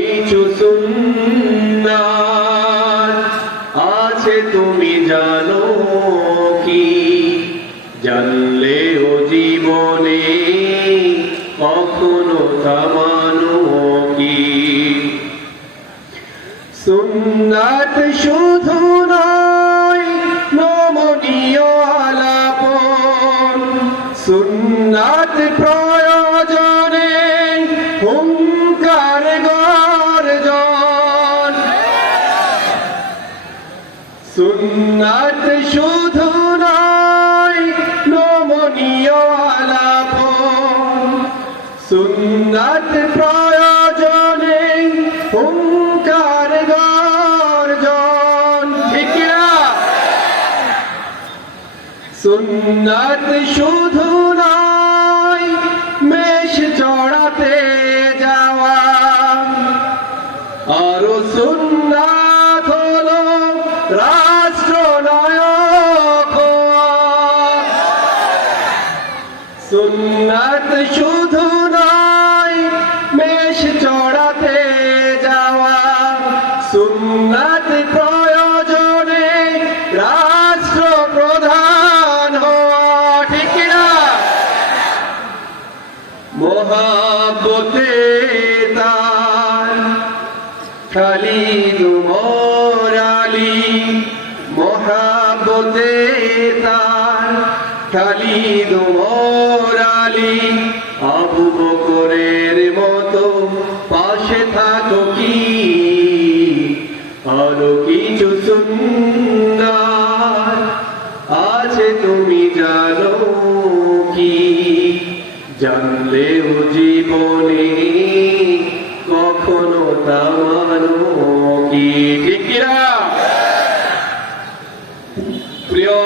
কিছু সুন্নাত আছে তুমি জানো কি? জানলেও জীবনে কখনো থামানো কি? সুন্নাত শুধু নয় নমনীয় আলাপন, সুন্নাত প্রয়োজনে হুঙ্কার গর্জন। সুন্নাত শুধু নয় নমনীয় আলাপন, সুন্নাত প্রয়োজনে হুঙ্কার গর্জন। ঠিক না? সুন্নাত শুধু নয় মেষ চড়াতে যাওয়া, আরো সুন্নাত হলো রাষ্ট্রনায়ক হওয়া। সুন্নাত শুধু নয় মেষ চড়াতে যাওয়া, সুন্নাত প্রয়োজনে রাষ্ট্রপ্রধান হওয়া। ঠিক না? মোহাব্বতে তার খালিদ উমর আলী, মোহাব্বতে তার খালিদ উমর আলী, আবু বকরের মতো পাশে থাকো কি? আরো কিছু সুন্নাত আছে তুমি জানো কি? জানলেও জীবনে কখনো থামানো কি? ঠিক কিনা? প্রিয়